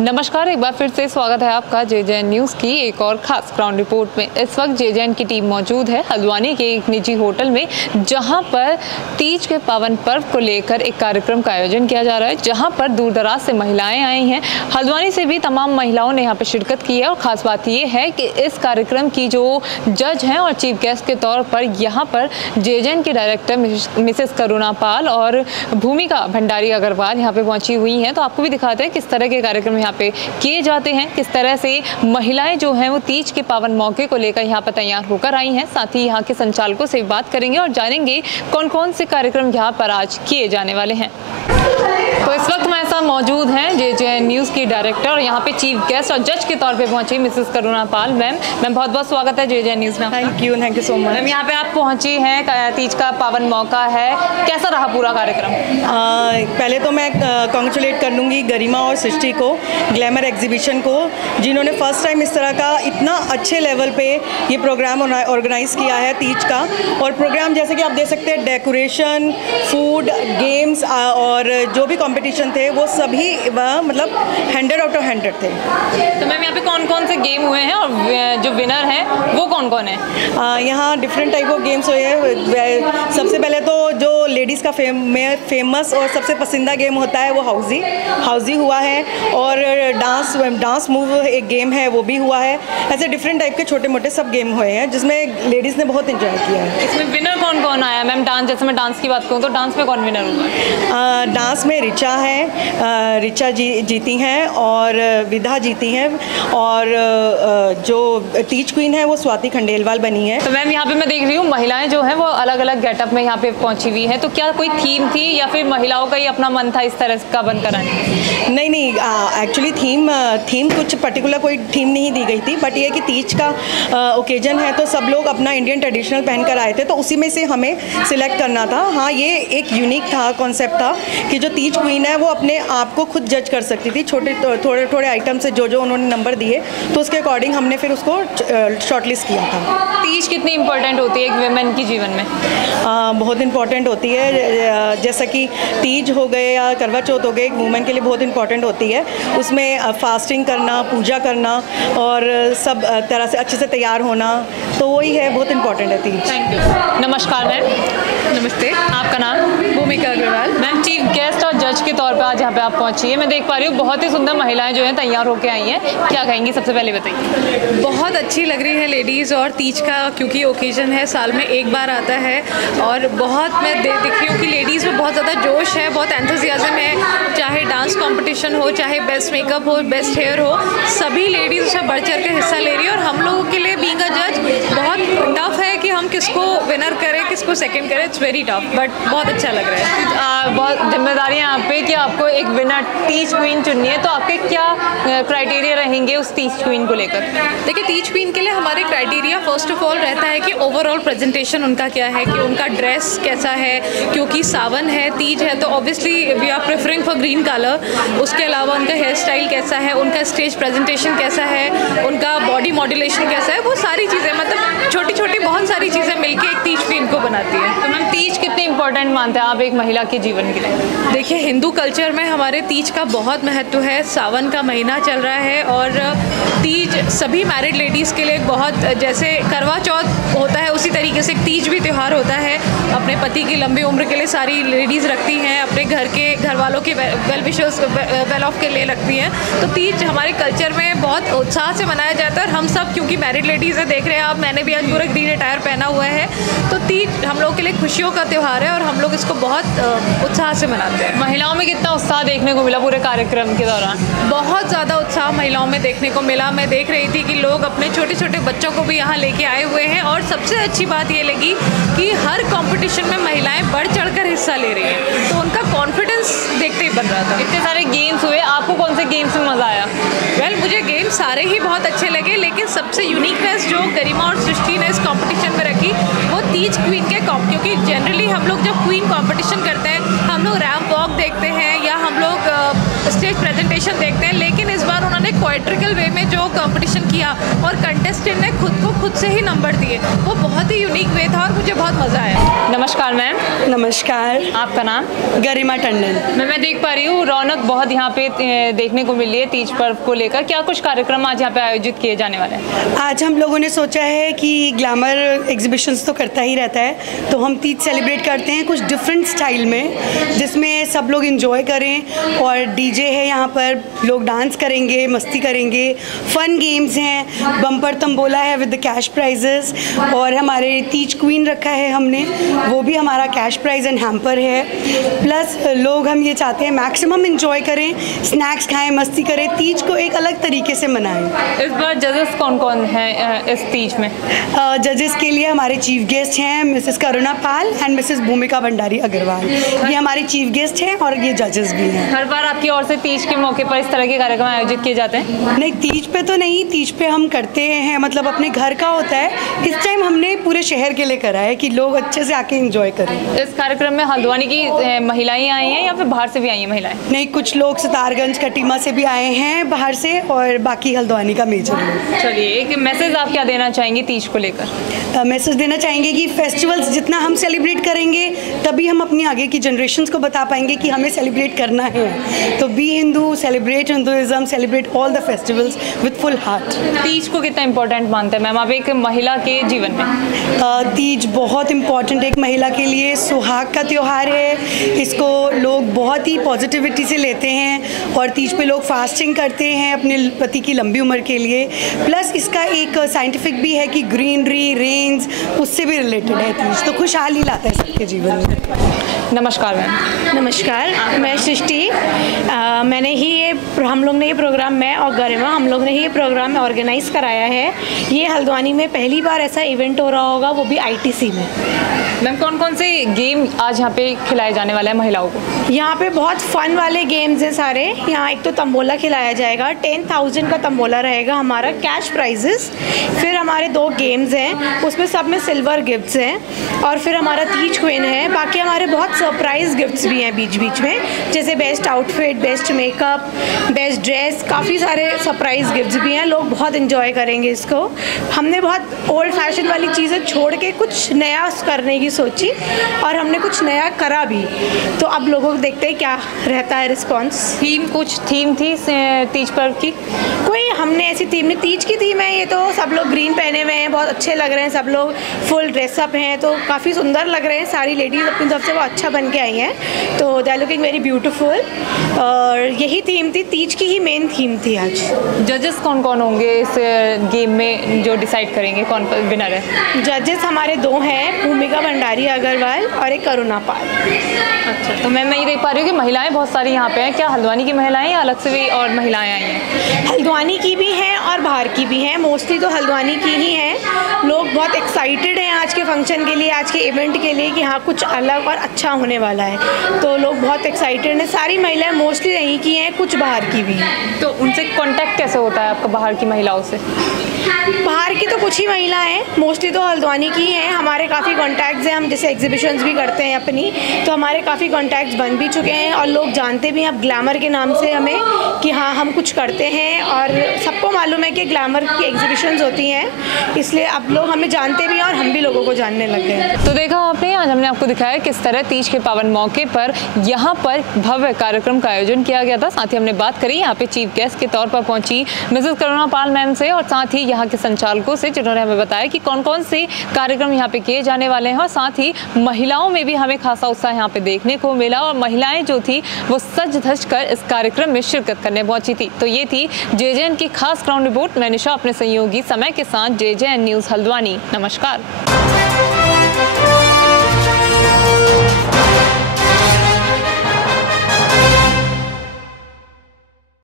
नमस्कार, एक बार फिर से स्वागत है आपका जेजेएन न्यूज़ की एक और खास ग्राउंड रिपोर्ट में। इस वक्त जेजेएन की टीम मौजूद है हल्द्वानी के एक निजी होटल में, जहां पर तीज के पावन पर्व को लेकर एक कार्यक्रम का आयोजन किया जा रहा है, जहां पर दूर दराज से महिलाएं आई हैं। हल्द्वानी से भी तमाम महिलाओं ने यहां पर शिरकत की है और ख़ास बात ये है कि इस कार्यक्रम की जो जज हैं और चीफ गेस्ट के तौर पर यहाँ पर जेजेएन के डायरेक्टर मिसेस करुणा पाल और भूमिका भंडारी अग्रवाल यहाँ पे पहुँची हुई हैं। तो आपको भी दिखाते हैं किस तरह के कार्यक्रम यहाँ पे किए जाते हैं, किस तरह से महिलाएं जो हैं वो तीज के पावन मौके को लेकर यहाँ पर तैयार होकर आई हैं। साथ ही यहाँ के संचालकों से बात करेंगे और जानेंगे कौन कौन से कार्यक्रम यहाँ पर आज किए जाने वाले हैं। तो इस वक्त हमारे साथ मौजूद हैं जेजेएन न्यूज़ की डायरेक्टर और यहाँ पे चीफ गेस्ट और जज के तौर पे पहुंची मिसेस करुणा पाल। मैम बहुत बहुत स्वागत है जेजेएन न्यूज़ में। Thank you so much. Ma'am यहाँ पे आप पहुंची हैं, तीज का पावन मौका है, कैसा रहा पूरा कार्यक्रम? पहले तो मैं कॉन्ग्रेचुलेट कर लूँगी गरिमा और सृष्टि को, ग्लैमर एग्जीबिशन को, जिन्होंने फर्स्ट टाइम इस तरह का इतना अच्छे लेवल पे ये प्रोग्राम ऑर्गेनाइज़ किया है तीज का। और प्रोग्राम जैसे कि आप देख सकते हैं, डेकोरेशन, फूड, गेम्स और जो भी कंपटीशन थे वो सभी मतलब 100 आउट ऑफ 100 थे। तो मैम यहाँ पे कौन कौन से गेम हुए हैं और जो विनर हैं वो कौन कौन है? यहाँ डिफरेंट टाइप ऑफ गेम्स हुए हैं। सबसे पहले तो जो लेडीज़ का फेमस और सबसे पसंदीदा गेम होता है वो हाउजी हुआ है, और डांस मूव एक गेम है वो भी हुआ है। ऐसे डिफरेंट टाइप के छोटे मोटे सब गेम हुए हैं जिसमें लेडीज़ ने बहुत इंजॉय किया है। इसमें विनर कौन कौन आया मैम? डांस, जैसे मैं डांस की बात करूँ तो डांस में कौन विनर हुआ? डांस में रिचा है, रिचा जीती हैं और विधा जीती हैं, और जो तीज क्वीन है वो स्वाति खंडेलवाल बनी है। तो मैम यहाँ पे मैं देख रही हूँ महिलाएं जो हैं वो अलग अलग गेटअप में यहाँ पे पहुँची हुई हैं, तो क्या कोई थीम थी या फिर महिलाओं का ही अपना मन था इस तरह का बनकर आने? नहीं, एक्चुअली थीम कुछ पर्टिकुलर कोई थीम नहीं दी गई थी, बट ये कि तीज का ओकेजन है तो सब लोग अपना इंडियन ट्रेडिशनल पहन कर आए थे, तो उसी में से हमें सिलेक्ट करना था। हाँ, ये एक यूनिक था, कॉन्सेप्ट था कि जो तीज क्वीन है वो अपने आप को खुद जज कर सकती थी। थोड़े आइटम से जो उन्होंने नंबर दिए तो उसके अकॉर्डिंग हमने फिर उसको शॉर्टलिस्ट किया था। तीज कितनी इंपॉर्टेंट होती है एक वुमेन की जीवन में? बहुत इंपॉर्टेंट होती है। जैसा कि तीज हो गए या करवा चौथ हो गए, एक वुमेन के लिए बहुत इंपॉर्टेंट होती है। उसमें फास्टिंग करना, पूजा करना और सब तरह से अच्छे से तैयार होना, तो वही है, बहुत इंपॉर्टेंट है तीज। Thank you. नमस्कार मैम। नमस्ते। आपका नाम? भूमिका अग्रवाल। मैम चीफ गेस्ट और जज के तौर पर आज यहाँ पे आप पहुँची है, मैं देख पा रही हूँ बहुत ही सुंदर महिलाएं जो हैं तैयार होकर आई हैं, क्या कहेंगी सबसे पहले बताइए? बहुत अच्छी लग रही है लेडीज़, और तीज का क्योंकि ओकेजन है, साल में एक बार आता है, और बहुत मैं देख रही हूँ कि लेडीज़ में बहुत ज़्यादा जोश है, बहुत एंथुसियाज्म है। चाहे डांस कंपटीशन हो, चाहे बेस्ट मेकअप हो, बेस्ट हेयर हो, सभी लेडीज़ उसमें बढ़ चढ़ के हिस्सा ले रही है। और हम लोगों के लिए बीइंग अ जज बहुत टफ है कि हम किसको विनर करें, किसको सेकंड करें। इट्स वेरी टफ, बट बहुत अच्छा लग रहा है। बहुत जिम्मेदारी है यहाँ पे कि आपको एक विनर तीज क्वीन चुननी है, तो आपके क्या क्राइटेरिया रहेंगे उस तीज क्वीन को लेकर? देखिए, तीज क्वीन के लिए हमारे क्राइटेरिया फर्स्ट ऑफ ऑल रहता है कि ओवरऑल प्रेजेंटेशन उनका क्या है, कि उनका ड्रेस कैसा है, क्योंकि सावन है, तीज है, तो obviously we are preferring for green colour. उसके अलावा उनका हेयर स्टाइल कैसा है, उनका स्टेज प्रेजेंटेशन कैसा है, उनका बॉडी मॉड्यूलेशन कैसा है, वो सारी चीज़ें, मतलब छोटी छोटी बहुत सारी चीज़ें मिलके एक तीज क्वीन को बनाती है। तो मैम तीज कितनी इंपॉर्टेंट मानते हैं आप एक महिला के जीवन के लिए? देखिए, हिंदू कल्चर में हमारे तीज का बहुत महत्व है। सावन का महीना चल रहा है और तीज सभी मैरिड लेडीज़ के लिए बहुत, जैसे करवा चौथ होता है उसी तरीके से तीज भी त्यौहार होता है। अपने पति की लंबी उम्र के लिए सारी लेडीज़ रखती हैं, अपने घर वालों के वेल विशेस, वेल ऑफ के लिए रखती हैं। तो तीज हमारे कल्चर में बहुत उत्साह से मनाया जाता है, और हम सब क्योंकि मैरिड लेडीज़ है, देख रहे हैं आप, मैंने भी आज पूरा ग्रीन अटायर पहना हुआ है। तो तीज हम लोग के लिए खुशियों का त्यौहार है और हम लोग इसको बहुत उत्साह से मनाते हैं। महिलाओं में कितना उत्साह देखने को मिला पूरे कार्यक्रम के दौरान? बहुत ज़्यादा उत्साह महिलाओं में देखने को मिला। मैं देख रही थी कि लोग अपने छोटे छोटे बच्चों को भी यहाँ लेके आए हुए हैं, और सबसे अच्छी बात ये लगी कि हर कंपटीशन में महिलाएं बढ़ चढ़कर हिस्सा ले रही हैं, तो उनका कॉन्फिडेंस देखते ही बन रहा था। इतने सारे गेम्स हुए, आपको कौन से गेम्स में मज़ा आया? वेल, मुझे गेम सारे ही बहुत अच्छे लगे, लेकिन सबसे यूनिकनेस जो गरिमा और सृष्टि ने इस कंपटीशन में रखी वो तीज क्वीन के क्योंकि जनरली हम लोग जब क्वीन कंपटीशन करते हैं, हम लोग रैंप वॉक देखते हैं या हम लोग स्टेज प्रेजेंटेशन देखते हैं, लेकिन इस बार उन्होंने पोएट्रिकल वे में जो कंपटीशन किया और कंटेस्टेंट ने खुद से ही नंबर दिए, वो बहुत ही यूनिक वे था और मुझे बहुत मज़ा आया। नमस्कार मैम। नमस्कार। आपका नाम? गरिमा टंडन। मैं देख पा रही हूँ रौनक बहुत यहाँ पे देखने को मिल रही है तीज पर्व को लेकर। क्या कुछ कार्यक्रम आज यहाँ पे आयोजित किए जाने वाले हैं? आज हम लोगों ने सोचा है कि ग्लैमर एग्जीबिशंस तो करता ही रहता है, तो हम तीज सेलिब्रेट करते हैं कुछ डिफरेंट स्टाइल में, जिसमें सब लोग एंजॉय करें। और डीजे है यहाँ पर, लोग डांस करेंगे, मस्ती करेंगे, फन गेम्स हैं, बम्पर तंबोला है विद द कैश प्राइजेस, और हमारे तीज क्वीन रखा है हमने, वो भी हमारा कैश प्राइज एंड हैम्पर है। प्लस लोग हम ये चाहते हैं मैक्सिमम एंजॉय करें, स्नैक्स खाएं, मस्ती करें, तीज को एक अलग तरीके से मनाएं। इस बार जजेस कौन कौन हैं इस तीज में? जजेस के लिए हमारे चीफ गेस्ट हैं Mrs Karuna Pal and Mrs भूमिका भंडारी अग्रवाल, ये हमारे चीफ गेस्ट हैं और ये जजेस भी हैं। हर बार आपकी ओर से तीज के मौके पर इस तरह के कार्यक्रम आयोजित किए जाते हैं? नहीं, तीज पे तो नहीं, तीज पे हम करते हैं, मतलब अपने घर का होता है। इस टाइम हमने पूरे शहर के लिए करा है कि लोग अच्छे से आके एंजॉय करें। इस कार्यक्रम में हल्द्वानी की महिलाएं आई हैं या फिर बाहर से भी आई हैं महिलाएं? नहीं, कुछ लोग सितारगंज कटीमा से भी आए हैं बाहर से, और बाकी हल्द्वानी का मेजर लोग। चलिए, एक मैसेज आप क्या देना चाहेंगे तीज को लेकर? मैसेज देना चाहेंगे कि फेस्टिवल्स जितना हम सेलिब्रेट करेंगे तभी हम अपनी आगे की जनरेशन्स को बता पाएंगे कि हमें सेलिब्रेट करना है। तो be Hindu, celebrate Hinduism, celebrate all the festivals with full heart. Teej को कितना इम्पोर्टेंट मानते हैं मैम आप एक महिला के जीवन में? तीज बहुत इम्पॉर्टेंट एक महिला के लिए, सुहाग का त्यौहार है। इसको लोग बहुत ही पॉजिटिविटी से लेते हैं और तीज पे लोग फास्टिंग करते हैं अपने पति की लंबी उम्र के लिए। प्लस इसका एक साइंटिफिक भी है कि ग्रीनरी, रेंज, उससे भी रिलेटेड है तीज, तो खुशहाली लाता है सबके जीवन में। नमस्कार मैम। नमस्कार, मैं सृष्टि। मैंने ही हम लोग ने ये प्रोग्राम, मैं और गरिमा, हम लोग ने ही ये प्रोग्राम ऑर्गेनाइज़ कराया है। ये हल्द्वानी में पहली बार ऐसा इवेंट हो रहा होगा, वो भी आईटीसी में। मैम कौन कौन से गेम आज यहाँ पे खिलाए जाने वाले हैं महिलाओं को? यहाँ पे बहुत फन वाले गेम्स हैं सारे। यहाँ एक तो तंबोला खिलाया जाएगा, 10,000 का तंबोला रहेगा हमारा, कैश प्राइजेस। फिर हमारे 2 गेम्स हैं, उसमें सब में सिल्वर गिफ्ट्स हैं। और फिर हमारा तीज क्वीन है। बाकी हमारे बहुत सरप्राइज गिफ्ट्स भी हैं बीच बीच में, जैसे best outfit, best makeup, best dress, काफ़ी सारे सरप्राइज गिफ्ट्स भी हैं। लोग बहुत इन्जॉय करेंगे इसको। हमने बहुत ओल्ड फैशन वाली चीज़ें छोड़ के कुछ नया करने की सोची और हमने कुछ नया करा भी। तो अब लोगों को देखते हैं क्या रहता है रिस्पॉन्स। कुछ थीम थी तीज पर्व की? कोई हमने ऐसी थीम नहीं, तीज की थीम है ये। तो सब लोग ग्रीन पहने हुए हैं, बहुत अच्छे लग रहे हैं, सब लोग फुल ड्रेसअप हैं, तो काफ़ी सुंदर लग रहे हैं। सारी लेडीज़ अपनी तरफ से वो अच्छा बन के आई हैं, तो they are looking very beautiful. और यही थीम थी, तीज की ही मेन थीम थी आज। जजेस कौन कौन होंगे इस गेम में जो डिसाइड करेंगे कौन विनर है? जजेस हमारे 2 हैं, भूमिका भंडारी अग्रवाल और एक करुणा पाल। अच्छा, तो मैं ये देख पा रही हूँ कि महिलाएं बहुत सारी यहाँ पे हैं। क्या हल्द्वानी की महिलाएं या अलग से भी और महिलाएं आई हैं? हल्द्वानी की भी हैं और बाहर की भी हैं, मोस्टली तो हल्द्वानी की ही हैं। लोग बहुत एक्साइटेड हैं आज के फंक्शन के लिए, आज के इवेंट के लिए, कि हाँ कुछ अलग और अच्छा होने वाला है। तो लोग बहुत एक्साइटेड हैं। सारी महिलाएं मोस्टली यहीं की हैं, कुछ बाहर की भी हैं। तो उनसे कांटेक्ट कैसे होता है आपका बाहर की महिलाओं से? बाहर की तो कुछ ही महिलाएं हैं, मोस्टली तो हल्द्वानी की हैं। हमारे काफ़ी कॉन्टैक्ट्स हैं, हम जैसे एग्जीबिशंस भी करते हैं अपनी, तो हमारे काफ़ी कॉन्टैक्ट्स बन भी चुके हैं और लोग जानते भी हैं अब ग्लैमर के नाम से हमें कि हाँ हम कुछ करते हैं। और सबको मालूम है कि ग्लैमर की एग्जीबिशंस होती हैं, इसलिए अब लोग हमें जानते भी हैं और हम भी लोगों को जानने लग गए हैं। तो देखा आपने, आज हमने आपको दिखाया किस तरह तीज के पावन मौके पर यहाँ पर भव्य कार्यक्रम का आयोजन किया गया था। साथ ही हमने बात करी यहाँ पे चीफ गेस्ट के तौर पर पहुंची मिसेस करुणा पाल मैम से, और साथ ही यहाँ के संचालकों से, जिन्होंने हमें बताया कि कौन कौन से कार्यक्रम यहाँ पे किए जाने वाले हैं। और साथ ही महिलाओं में भी हमें खासा उत्साह यहाँ पे देखने को मिला और महिलाएं जो थी वो सज धज कर इस कार्यक्रम में शिरकत करने पहुंची थी। तो ये थी JJN की खास ग्राउंड रिपोर्ट। मैं निशा अपने सहयोगी समय के साथ JJN न्यूज़ हल्द्वानी। नमस्कार।